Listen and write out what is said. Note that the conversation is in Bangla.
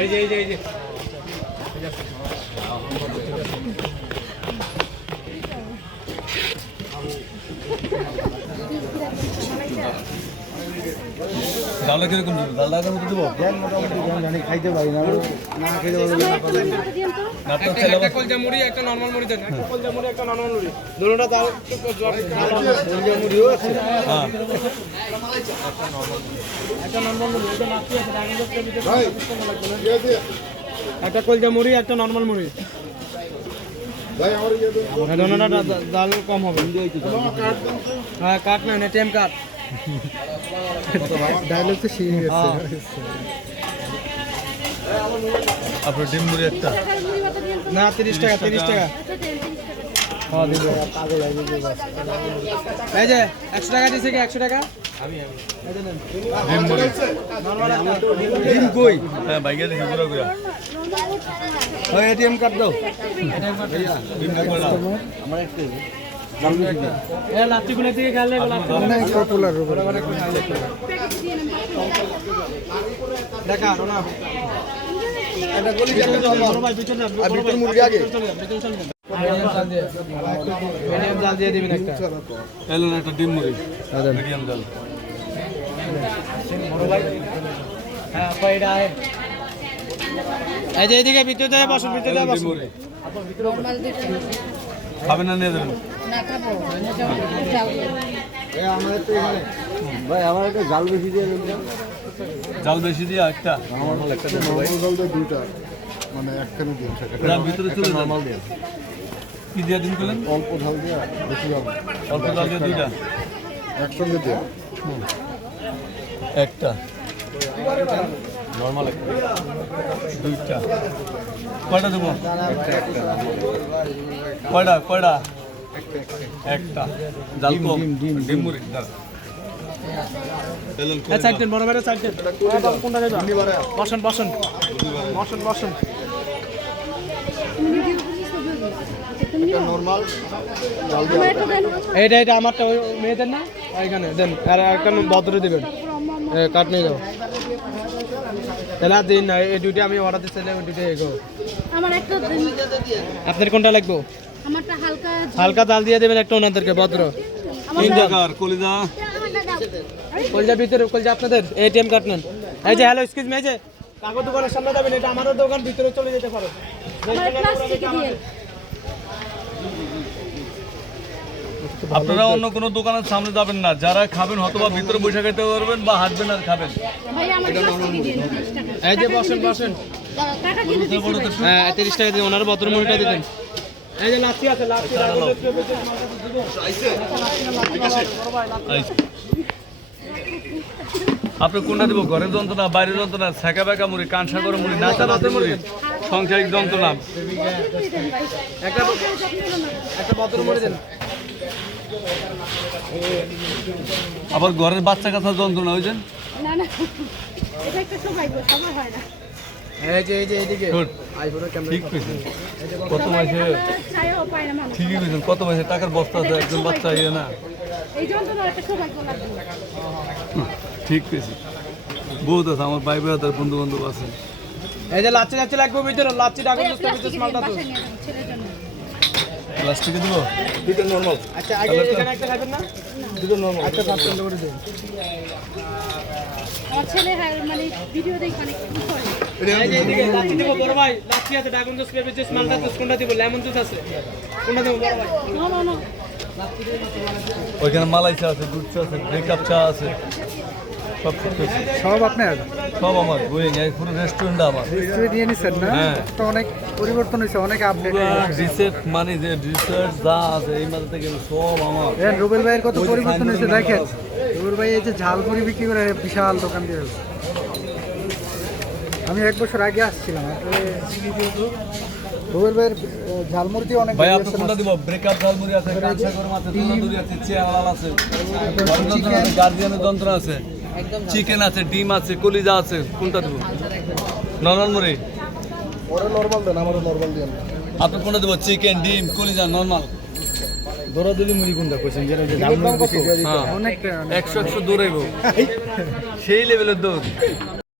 এই যে ডালটা কিরকম দেবো? ডালটা মতো দেবো? মোটামুটি জানি খাইতে পারি না, না খেলে একটা কলজা মুড়ি, একটা নরমাল মুড়ি দেন। একটা কলজা মুড়ি, একটা নরমাল মুড়ি। দুটোটা দাও। মুড়িও আছে। হ্যাঁ একটা নরমাল মুড়ি, এটা নাচি আছে, আগে লোকটা ভিতরে একটা কলজা মুড়ি, একটা নরমাল মুড়ি। দোনোটা ডাল কম হবে। হ্যাঁ কাট না, এটিএম কাট। ডায়লগ তো শিখে গেছে। আপনার ডিম মুড়ি একটা না 30 টাকা 30 টাকা। হ্যাঁ দিল। এই যে 100 টাকা দিছে কি 100 টাকা? ডিম মুড়ি ডিম কই? হ্যাঁ বাইকে দেখি পুরো করে ওই এটিএম কার্ড দাও। ডিম মুড়ি আমার একটা এ লাচ্ছিগুলো থেকে গেলে অনেক পপুলার দেখা না। এটা গলি যাবে তো আমার আর ভিতর মুরগি আগে মিডিয়াম জাল দিয়ে দিবেন একটা। এলেন একটা ডিম মুড়ি মিডিয়াম জাল হ্যাঁ কয়টা আয় এই যে এদিকে ভিতরে বসুন, ভিতরে বসুন। খাবেন না নিয়ে দেবেন? আমার তো এখানে ভাই আমার একটা জাল বেশি দিয়ে দেন। জাল বেশি দিয়ে একটা নরমাল একটা নরমাল জাল দিয়ে দুইটা মানে একখানে দিন সেটা ওরা ভিতরে চলে নরমাল দিয়ে কি দিয়ে দিন করলেন? অল্প ঝাল দিয়ে বেশি ঝাল অল্প জাল দিয়ে দুইটা একসঙ্গে দিয়ে একটা নর্মাল একটা দুইটা কয়টা দেবো? কয়টা একটা জাল কম ডিম মুড়ি সাইড দেন, বড় বড় সাইড দেন। কোনটা দেব? বসুন বসুন বসুন বসুন। নরমাল এইটা এটা আমারটা ওই মেয়েদের না, ওইখানে দেন। আর একটা ভদ্র দিবেন, কাট নিয়ে যাও। তাহলে আর দিন না, এই দুইটা আমি অর্ডার দিচ্ছিলাম, ওই দুইটা এগো। আমার একটা আপনার কোনটা লাগবে? আমারটা হালকা হালকা জাল দিয়ে দেবেন একটা ওনাদেরকে, ভদ্র। তিন টাকার কলিজা কলজা ভিতরে, কলজা আপনাদের এটিএম কার্ড নেন। এই যে হ্যালো এক্সকিউজ মি, এই যে কাগজ দোকানের সামনে যাবেন, এটা আমারও দোকান, ভিতরে চলে যেতে পারো। আমার প্লাস্টিক দিয়ে আপনারা অন্য কোনো দোকানের সামনে যাবেন না, যারা খাবেন হয়তোবা ভিতরে বসে খেতে পারবেন বা হাঁটবেন আর খাবেন। ভাই আমার প্লাস্টিক দিয়ে 30 টাকা। এই যে বসেন বসেন। টাকা দিয়ে দিচ্ছি। হ্যাঁ 30 টাকা দিয়ে ওনার ভদ্র মুড়িটা দিতেন। এই যে লাচ্ছি আছে, লাচ্ছি আপনি কোনটা দিব? ঘরের যন্ত্রণা, বাইরের যন্ত্রণা, ছেঁকা বেঁকা মুড়ি, কাঁচা করে মুড়ি, নাচা নাচে মুড়ি, সংসারিক যন্ত্রণা? একটা ভদ্র মুড়ি দেন। আবার ঘরের বাচ্চা কাচ্চা যন্ত্রণা হয়েছেন? না না, এটা একটা সবাই হয় না। এই যে এইদিকে Good. আইফোনের ক্যামেরা ঠিক পেয়েছেন কত মাসে? চাইও পায় না মানুষ। ঠিকই পেয়েছেন কত মাসে টাকার বস্তা আছে একজন বাচ্চা ইয়ে না? এই জন্য তো একটা সবাই লাগবে। ঠিক পেয়েছি, বহুত আছে আমার ভাই ব্রাদার বন্ধু বান্ধব আছে। এই যে লাচ্ছি লাচ্ছি লাগবে ভিতরে, লাচ্ছি ডাকুন দোস্ত ভিতরে মালটা তো। ছেলের জন্য। প্লাস্টিকে দিব দুটো নরমাল আচ্ছা আগে এখানে একটা খাবেন না? দুটো নরমাল একটা 5 করে দেন। আমার ছেলে মানে ভিডিও দেখে অনেক কি করে। এই যে এদিকে লাচ্ছি দিব বড় ভাই, লাচ্ছি আছে, ডাকুন দোস্ত পেঁপে মালটা তো, কোনটা দিব? লেমন জুস আছে, কোনটা দেব বড় ভাই? না না না, ওইখানে মালাই চা আছে, দুধ চা আছে, ব্রেকআপ চা আছে, সব কিছু আছে। সব আপনার সব আমার বই পুরো রেস্টুরেন্ট আমার। রেস্টুরেন্ট নিয়ে নিছেন না? হ্যাঁ। তো অনেক পরিবর্তন হয়েছে, অনেক আপডেট রিসেট মানে যে রিসার্চ যা আছে এই মাথা থেকে সব আমার। রুবেল ভাইয়ের কত ওই যে পরিবর্তন হয়েছে সাইনবোর্ডের দেখেন। মধ্যে রুবেল ভাই এই যে ঝালমুড়ি বিক্রি করে বিশাল দোকান দিয়ে ফেলছে। আমি 1 বছর আগে আসছিলাম আসলে রুবেল ভাইয়ের ঝালমুড়ি দিয়ে অনেক ভাই আপনি কোনটা দিব? ব্রেকআপ ঝালমুড়ি আছে, কাঁচা গরম আছে, তন্দুরি আছে, চেয়াল আছে, গার্জিয়ানের যন্ত্র আছে, চিকেন আছে, ডিম আছে, কলিজা আছে, কোনটা দিব? নরমাল মুড়ি ওরা নরমাল দেন, আমারও নরমাল দেন। আপনি কোনটা দিব? চিকেন, ডিম, কলিজা, নরমাল। দৌড়াদৌড়ি মুড়ি কোনটা কইছেন? যেটা ঝালমুড়ি বেশি দিয়ে দিতে হ্যাঁ অনেক 100 দৌড়াইব। সেই লেভেলের দৌড়